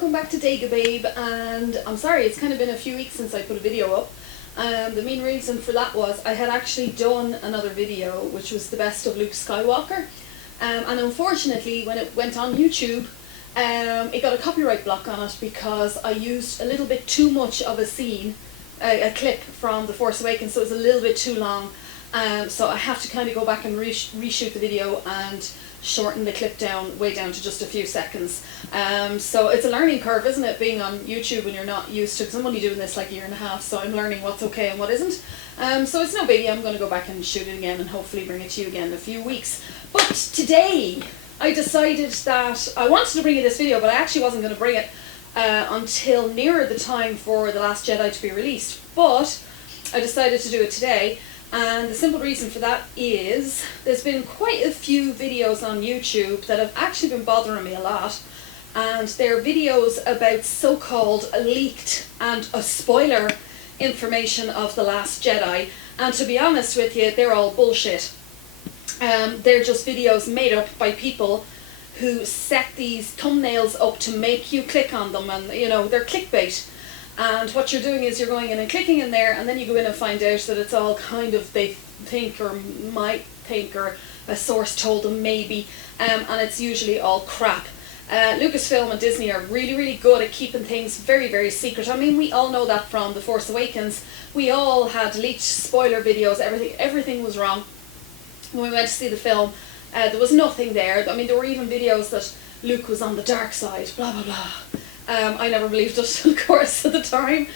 welcome back to Dega Babe, and I'm sorry it's kind of been a few weeks since I put a video up. The main reason for that was I had actually done another video which was the best of Luke Skywalker, and unfortunately when it went on YouTube it got a copyright block on it because I used a little bit too much of a scene, a clip from The Force Awakens, so it was a little bit too long. So I have to kind of go back and reshoot the video and shorten the clip way down to just a few seconds. So it's a learning curve, isn't it, being on YouTube when you're not used to, because I'm only doing this like a year and a half, so I'm learning what's okay and what isn't. So it's no biggie. I'm going to go back and shoot it again and hopefully bring it to you again in a few weeks. But today I decided that I wanted to bring you this video, but I actually wasn't going to bring it until nearer the time for The Last Jedi to be released. But I decided to do it today. And the simple reason for that is there's been quite a few videos on YouTube that have actually been bothering me a lot, and they're videos about so-called leaked and a spoiler information of The Last Jedi, and to be honest with you, they're all bullshit. They're just videos made up by people who set these thumbnails up to make you click on them, and you know, they're clickbait. And what you're doing is you're going in and clicking in there, and then you go in and find out that it's all kind of they think or might think, or a source told them maybe, and it's usually all crap. Lucasfilm and Disney are really, really good at keeping things very, very secret. I mean, we all know that from The Force Awakens. We all had leaked spoiler videos, everything was wrong. When we went to see the film, there was nothing there. I mean, there were even videos that Luke was on the dark side, blah, blah, blah. I never believed it, of course, at the time.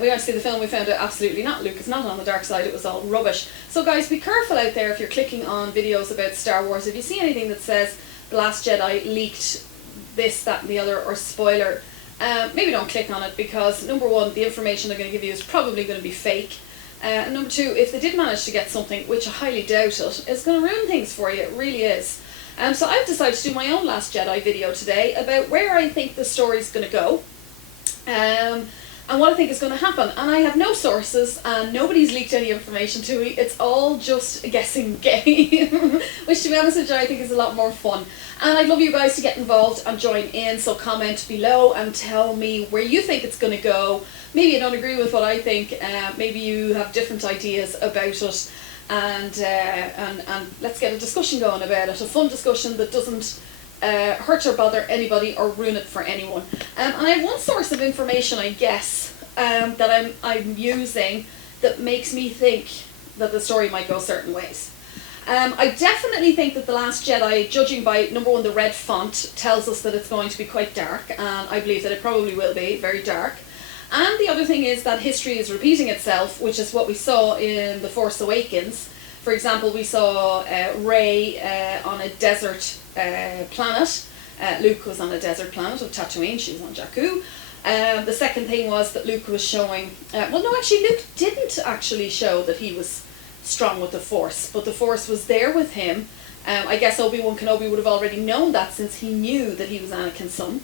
We went to see the film, we found out absolutely not. Luke is not on the dark side, it was all rubbish. So guys, be careful out there if you're clicking on videos about Star Wars. If you see anything that says The Last Jedi leaked this, that and the other, or spoiler, maybe don't click on it, because number one, the information they're going to give you is probably going to be fake. And number two, if they did manage to get something, which I highly doubt it, it's going to ruin things for you, it really is. So I've decided to do my own Last Jedi video today about where I think the story's going to go, and what I think is going to happen. And I have no sources, and nobody's leaked any information to me. It's all just a guessing game, which to be honest with you, I think is a lot more fun. And I'd love you guys to get involved and join in, so comment below and tell me where you think it's going to go. Maybe you don't agree with what I think, maybe you have different ideas about it. And let's get a discussion going about it, a fun discussion that doesn't hurt or bother anybody or ruin it for anyone. And I have one source of information, I guess, that I'm using that makes me think that the story might go certain ways. I definitely think that The Last Jedi, judging by number one, the red font, tells us that it's going to be quite dark, and I believe that it probably will be very dark. And the other thing is that history is repeating itself, which is what we saw in The Force Awakens. For example, we saw Rey on a desert planet. Luke was on a desert planet of Tatooine, she was on Jakku. The second thing was that Luke was showing, well no, actually Luke didn't actually show that he was strong with the Force, but the Force was there with him. I guess Obi-Wan Kenobi would have already known that, since he knew that he was Anakin's son.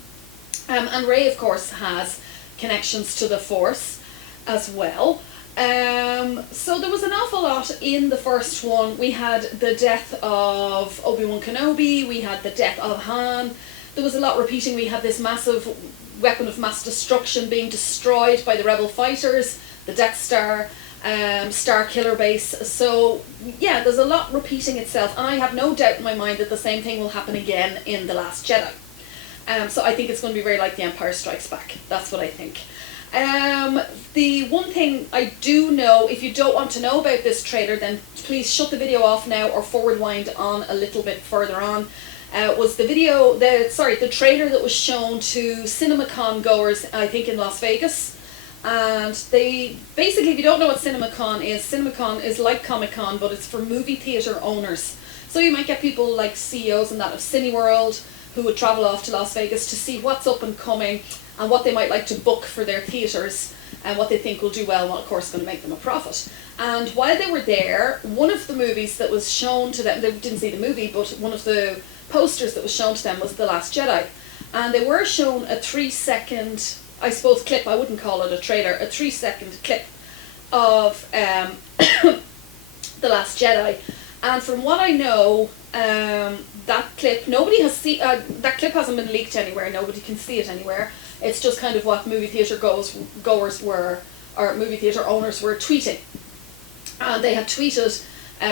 And Rey, of course, has connections to the Force as well. So there was an awful lot in the first one. We had the death of Obi-Wan Kenobi, we had the death of Han. There was a lot repeating. We had this massive weapon of mass destruction being destroyed by the rebel fighters, the Death Star, Star Killer Base. So yeah, there's a lot repeating itself, and I have no doubt in my mind that the same thing will happen again in The Last Jedi. So I think it's going to be very like The Empire Strikes Back. That's what I think. The one thing I do know, if you don't want to know about this trailer, then please shut the video off now or forward wind on a little bit further on. Was the trailer that was shown to CinemaCon goers, I think in Las Vegas. And they, basically, if you don't know what CinemaCon is like Comic-Con, but it's for movie theatre owners. So you might get people like CEOs and that of Cineworld, who would travel off to Las Vegas to see what's up and coming and what they might like to book for their theatres and what they think will do well and what of course is going to make them a profit. And while they were there, one of the movies that was shown to them, they didn't see the movie, but one of the posters that was shown to them was The Last Jedi. And they were shown a 3-second, I suppose, clip, I wouldn't call it a trailer, a 3-second clip of The Last Jedi. And from what I know, that clip, nobody has seen, that clip hasn't been leaked anywhere, nobody can see it anywhere. It's just kind of what movie theatre goers were, or movie theatre owners were tweeting. And they had tweeted,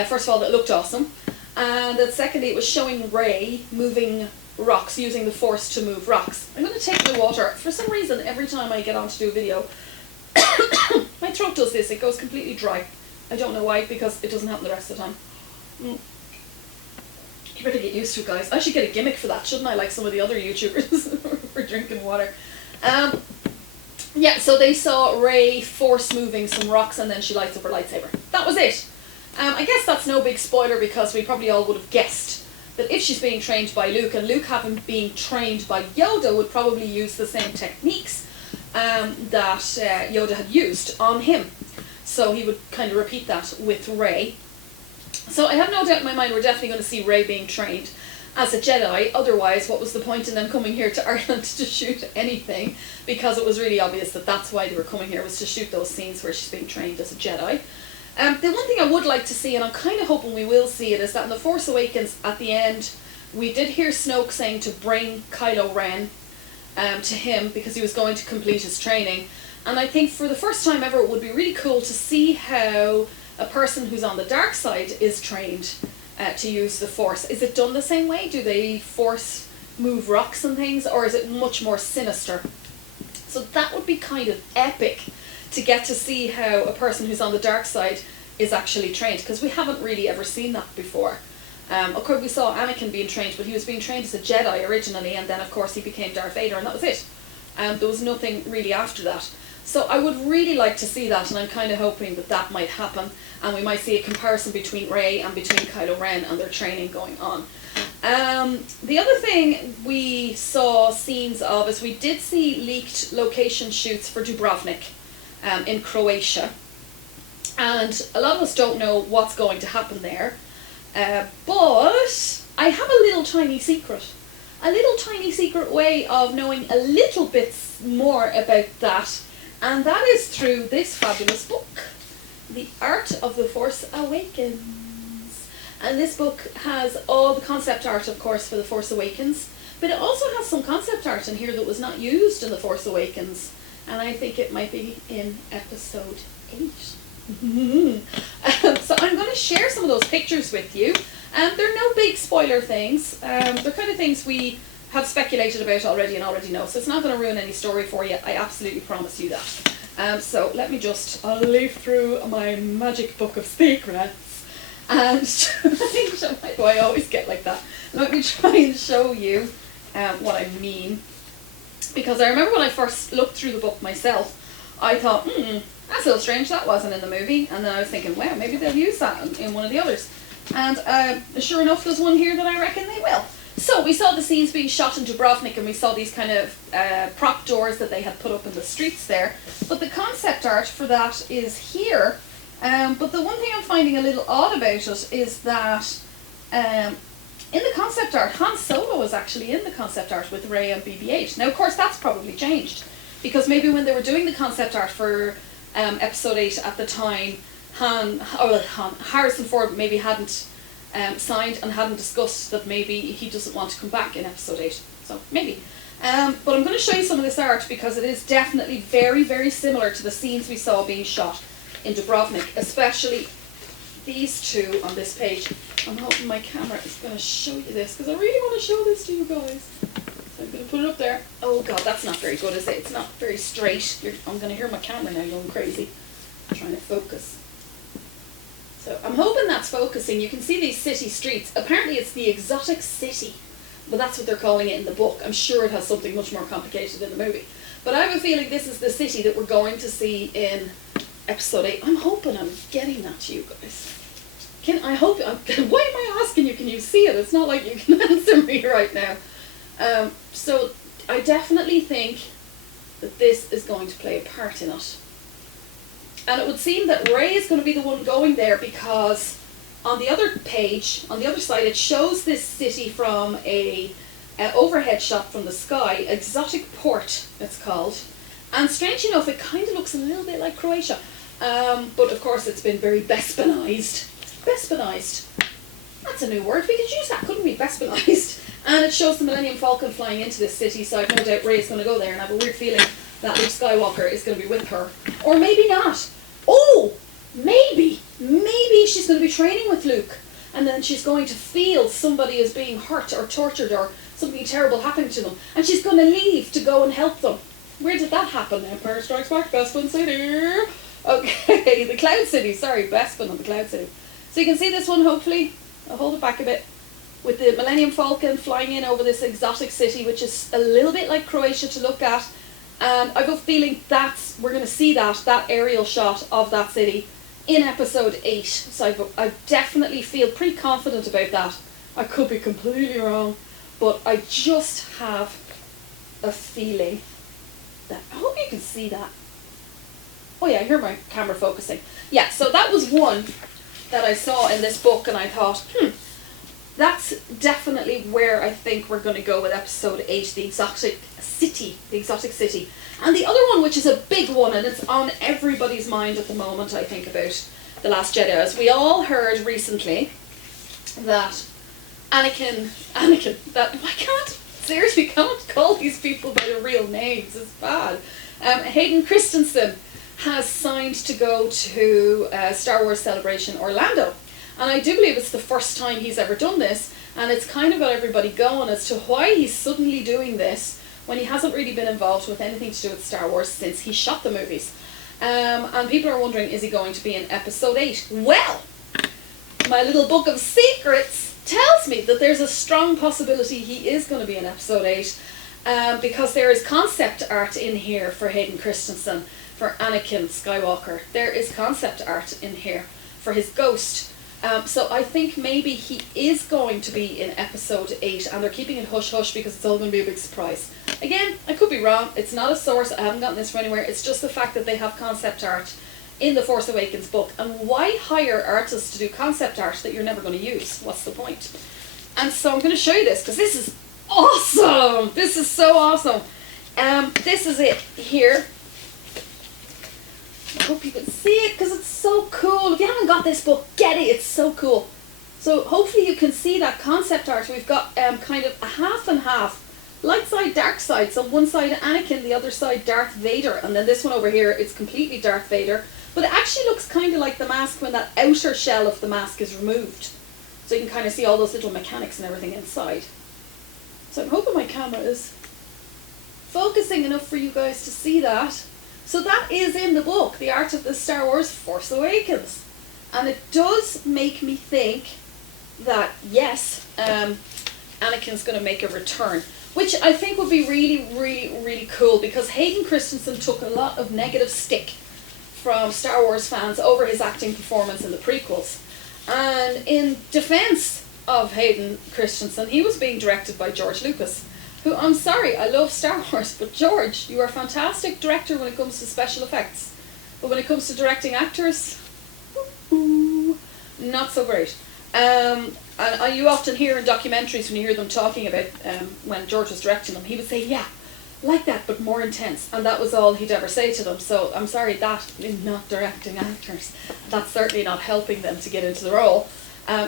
first of all, that it looked awesome, and that secondly, it was showing Rey moving rocks, using the Force to move rocks. I'm going to take my water. For some reason, every time I get on to do a video, my throat does this. It goes completely dry. I don't know why, because it doesn't happen the rest of the time. You better get used to it, guys. I should get a gimmick for that, shouldn't I, like some of the other YouTubers for drinking water. Yeah, so they saw Rey force moving some rocks, and then she lights up her lightsaber. That was it. I guess that's no big spoiler, because we probably all would have guessed that if she's being trained by Luke, and Luke having been trained by Yoda, would probably use the same techniques that Yoda had used on him. So he would kind of repeat that with Rey. So I have no doubt in my mind we're definitely going to see Rey being trained as a Jedi. Otherwise, what was the point in them coming here to Ireland to shoot anything? Because it was really obvious that that's why they were coming here, was to shoot those scenes where she's being trained as a Jedi. The one thing I would like to see, and I'm kind of hoping we will see it, is that in The Force Awakens, at the end, we did hear Snoke saying to bring Kylo Ren to him, because he was going to complete his training. And I think for the first time ever, it would be really cool to see how a person who's on the dark side is trained to use the Force. Is it done the same way? Do they Force move rocks and things, or is it much more sinister? So that would be kind of epic, to get to see how a person who's on the dark side is actually trained, because we haven't really ever seen that before. Of course, we saw Anakin being trained, but he was being trained as a Jedi originally, and then of course he became Darth Vader, and that was it. There was nothing really after that. So I would really like to see that, and I'm kind of hoping that that might happen, and we might see a comparison between Rey and between Kylo Ren and their training going on. The other thing we saw scenes of is we did see leaked location shoots for Dubrovnik in Croatia, and a lot of us don't know what's going to happen there, but I have a little tiny secret. A little tiny secret way of knowing a little bit more about that, and that is through this fabulous book, The Art of the Force Awakens. And this book has all the concept art, of course, for The Force Awakens, but it also has some concept art in here that was not used in The Force Awakens, and I think it might be in episode 8. So I'm going to share some of those pictures with you. They're no big spoiler things. They're kind of things we have speculated about already and already know, so it's not going to ruin any story for you. I absolutely promise you that. So let me just, I'll leaf through my magic book of secrets, and why I always get like that. Let me try and show you what I mean, because I remember when I first looked through the book myself, I thought, that's a little strange, that wasn't in the movie, and then I was thinking, wow, maybe they'll use that in one of the others. And sure enough, there's one here that I reckon they will. So we saw the scenes being shot in Dubrovnik, and we saw these kind of prop doors that they had put up in the streets there. But the concept art for that is here. But the one thing I'm finding a little odd about it is that in the concept art, Han Solo was actually in the concept art with Rey and BB-8. Now, of course, that's probably changed, because maybe when they were doing the concept art for Episode 8 at the time, Harrison Ford maybe hadn't signed and hadn't discussed that maybe he doesn't want to come back in Episode 8. So maybe. But I'm going to show you some of this art, because it is definitely very, very similar to the scenes we saw being shot in Dubrovnik, especially these two on this page. I'm hoping my camera is going to show you this, because I really want to show this to you guys. So I'm going to put it up there. Oh god, that's not very good, is it? It's not very straight. I'm going to hear my camera now going crazy. I'm trying to focus. So I'm hoping that's focusing. You can see these city streets. Apparently it's the exotic city, but that's what they're calling it in the book. I'm sure it has something much more complicated in the movie. But I have a feeling this is the city that we're going to see in Episode 8. I'm hoping I'm getting that to you guys. Why am I asking you, can you see it? It's not like you can answer me right now. So I definitely think that this is going to play a part in it. And it would seem that Rey is going to be the one going there, because on the other page, on the other side, it shows this city from an overhead shot from the sky, Exotic Port it's called. And strange enough, it kind of looks a little bit like Croatia. But of course it's been very Bespinized. Bespinized. That's a new word. We could use that, couldn't we? Bespinized. And it shows the Millennium Falcon flying into this city, so I've no doubt Rey's going to go there, and I have a weird feeling that Luke Skywalker is going to be with her. Or maybe not. Oh! Maybe she's going to be training with Luke, and then she's going to feel somebody is being hurt or tortured or something terrible happening to them, and she's going to leave to go and help them. Where did that happen? Empire Strikes Back, Bespin City. Okay, the Cloud City. Sorry, Bespin on the Cloud City. So you can see this one, hopefully. I'll hold it back a bit. With the Millennium Falcon flying in over this exotic city, which is a little bit like Croatia to look at. And I've got a feeling we're going to see that aerial shot of that city in episode 8. So I definitely feel pretty confident about that. I could be completely wrong, but I just have a feeling that, I hope you can see that. Oh yeah, I hear my camera focusing. Yeah, so that was one that I saw in this book, and I thought, that's definitely where I think we're going to go with episode 8, the exotic city. And the other one, which is a big one, and it's on everybody's mind at the moment, I think, about The Last Jedi, as we all heard recently that Anakin, that I can't call these people by their real names, it's bad. Hayden Christensen has signed to go to Star Wars Celebration Orlando. And I do believe it's the first time he's ever done this, and it's kind of got everybody going as to why he's suddenly doing this when he hasn't really been involved with anything to do with Star Wars since he shot the movies. And people are wondering, is he going to be in episode 8? Well, my little book of secrets tells me that there's a strong possibility he is going to be in episode 8, because there is concept art in here for Hayden Christensen, for Anakin Skywalker. There is concept art in here for his ghost. So I think maybe he is going to be in episode 8, and they're keeping it hush-hush because it's all going to be a big surprise. Again, I could be wrong. It's not a source. I haven't gotten this from anywhere. It's just the fact that they have concept art in the Force Awakens book. And why hire artists to do concept art that you're never going to use? What's the point? And so I'm going to show you this because this is awesome. This is so awesome. This is it here. I hope you can see it because it's so cool. If you haven't got this book, get it. It's so cool. So hopefully you can see that concept art. We've got kind of a half and half. Light side, dark side. So one side Anakin, the other side Darth Vader. And then this one over here is completely Darth Vader. But it actually looks kind of like the mask when that outer shell of the mask is removed. So you can kind of see all those little mechanics and everything inside. So I'm hoping my camera is focusing enough for you guys to see that. So that is in the book, The Art of the Star Wars Force Awakens. And it does make me think that, yes, Anakin's going to make a return. Which I think would be really, really, really cool, because Hayden Christensen took a lot of negative stick from Star Wars fans over his acting performance in the prequels. And in defense of Hayden Christensen, he was being directed by George Lucas, who, I'm sorry, I love Star Wars, but George, you are a fantastic director when it comes to special effects. But when it comes to directing actors, not so great. And you often hear in documentaries, when you hear them talking about when George was directing them, he would say, yeah, like that, but more intense. And that was all he'd ever say to them. So I'm sorry, that is not directing actors. That's certainly not helping them to get into the role.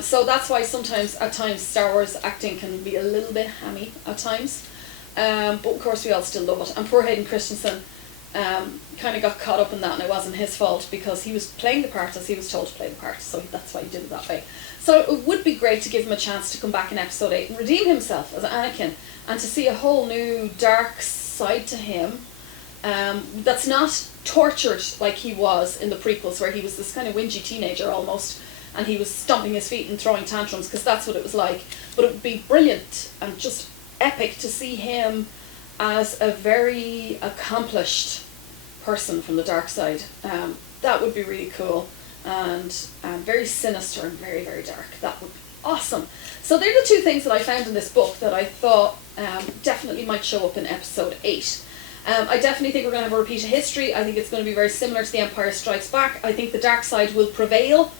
So that's why sometimes, at times, Star Wars acting can be a little bit hammy at times. But of course we all still love it. And poor Hayden Christensen kind of got caught up in that, and it wasn't his fault because he was playing the part as he was told to play the part. So that's why he did it that way. So it would be great to give him a chance to come back in episode 8 and redeem himself as Anakin, and to see a whole new dark side to him that's not tortured like he was in the prequels, where he was this kind of whingy teenager almost, and he was stomping his feet and throwing tantrums, because that's what it was like. But it would be brilliant and just epic to see him as a very accomplished person from the dark side. That would be really cool, and very sinister and very, very dark. That would be awesome. So they're the two things that I found in this book that I thought definitely might show up in episode 8. I definitely think we're going to have a repeat of history. I think it's going to be very similar to The Empire Strikes Back. I think the dark side will prevail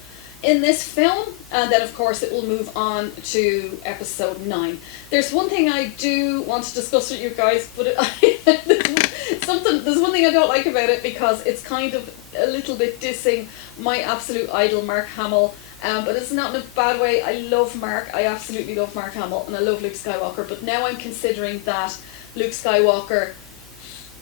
in this film, and then of course it will move on to episode 9. There's one thing I do want to discuss with you guys, but there's one thing I don't like about it, because it's kind of a little bit dissing my absolute idol Mark Hamill But it's not in a bad way. I love Mark. I absolutely love Mark Hamill, and I love Luke Skywalker. But now I'm considering that Luke Skywalker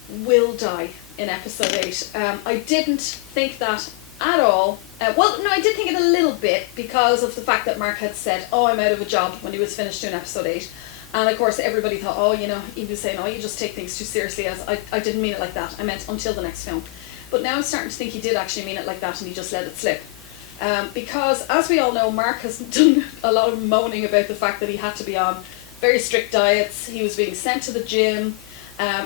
will die in episode 8. I didn't think that at all. Well, no, I did think it a little bit because of the fact that Mark had said, oh, I'm out of a job when he was finished doing episode 8. And of course everybody thought, oh, you know, he was saying, oh, you just take things too seriously. As I didn't mean it like that. I meant until the next film. But now I'm starting to think he did actually mean it like that, and he just let it slip. Because as we all know, Mark has done a lot of moaning about the fact that he had to be on very strict diets. He was being sent to the gym.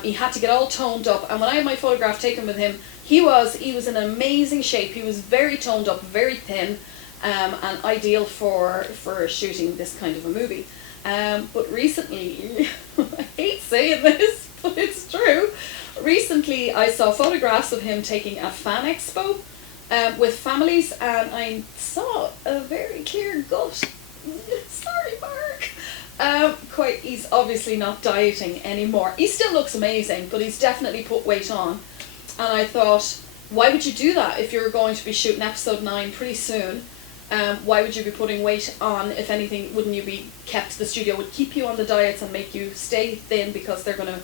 He had to get all toned up. And when I had my photograph taken with him, he was in amazing shape. He was very toned up, very thin, and ideal for shooting this kind of a movie. But recently, I hate saying this, but it's true. Recently, I saw photographs of him taking a fan expo with families, and I saw a very clear gut. Sorry, Mark. He's obviously not dieting anymore. He still looks amazing, but he's definitely put weight on. And I thought, why would you do that if you're going to be shooting episode 9 pretty soon? Why would you be putting weight on? If anything, wouldn't you be kept? The studio would keep you on the diets and make you stay thin because they're going to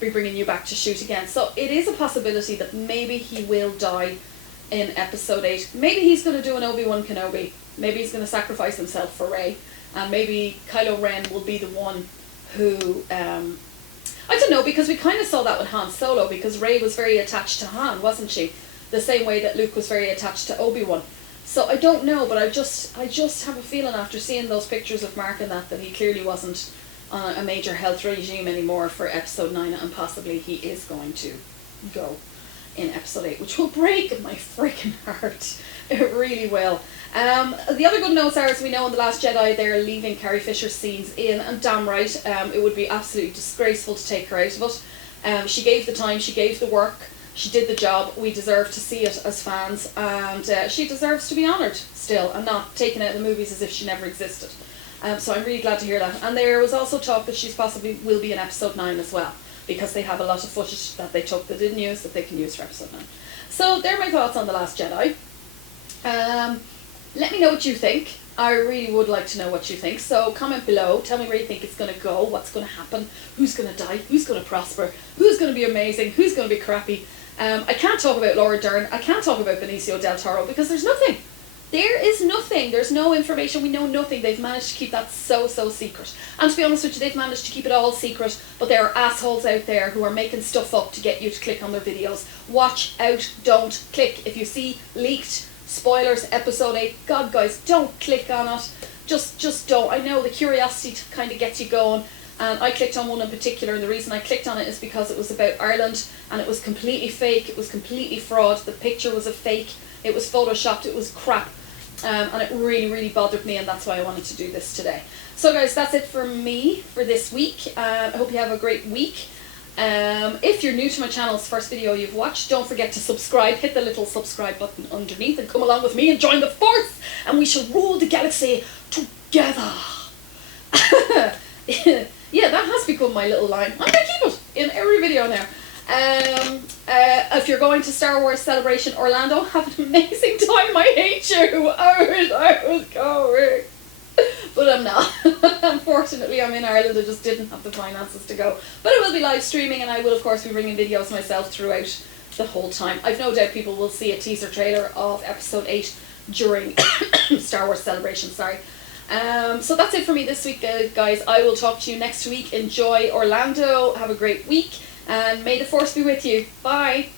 be bringing you back to shoot again. So it is a possibility that maybe he will die in episode 8. Maybe he's going to do an Obi-Wan Kenobi. Maybe he's going to sacrifice himself for Rey. And maybe Kylo Ren will be the one who... I don't know, because we kind of saw that with Han Solo, because Rey was very attached to Han, wasn't she? The same way that Luke was very attached to Obi-Wan. So I don't know, but I just have a feeling after seeing those pictures of Mark and that he clearly wasn't on a major health regime anymore for episode 9, and possibly he is going to go in episode 8, which will break my freaking heart. It really will. The other good notes are, as we know in The Last Jedi, they're leaving Carrie Fisher's scenes in, and damn right, it would be absolutely disgraceful to take her out of it. She gave the time, she gave the work, she did the job. We deserve to see it as fans, and she deserves to be honoured still and not taken out of the movies as if she never existed. So I'm really glad to hear that. And there was also talk that she's possibly will be in episode 9 as well, because they have a lot of footage that they took that didn't use that they can use for episode 9. So they're my thoughts on The Last Jedi. Let me know what you think. I really would like to know what you think. So comment below. Tell me where you think it's going to go, what's going to happen, who's going to die, who's going to prosper, who's going to be amazing, who's going to be crappy. I can't talk about Laura Dern. I can't talk about Benicio del Toro because there's nothing. There is nothing. There's no information. We know nothing. They've managed to keep that so secret. And to be honest with you, they've managed to keep it all secret, but there are assholes out there who are making stuff up to get you to click on their videos. Watch out. Don't click. If you see leaked spoilers, episode 8, God guys, don't click on it. Just don't. I know the curiosity kind of gets you going. And I clicked on one in particular, and the reason I clicked on it is because it was about Ireland, and it was completely fake, it was completely fraud, the picture was a fake, it was photoshopped, it was crap, and it really bothered me, and that's why I wanted to do this today. So guys, that's it for me for this week. I hope you have a great week. If you're new to my channel, it's the first video you've watched, don't forget to subscribe, hit the little subscribe button underneath, and come along with me and join the force, and we shall rule the galaxy together. Yeah, that has become my little line. I'm going to keep it in every video now. If you're going to Star Wars Celebration Orlando, have an amazing time. I hate you. I wish I was going. But I'm not. Unfortunately, I'm in Ireland. I just didn't have the finances to go. But I will be live streaming, and I will, of course, be bringing videos myself throughout the whole time. I've no doubt people will see a teaser trailer of episode 8 during Star Wars Celebration, sorry. So that's it for me this week, guys. I will talk to you next week. Enjoy Orlando. Have a great week. And may the force be with you. Bye.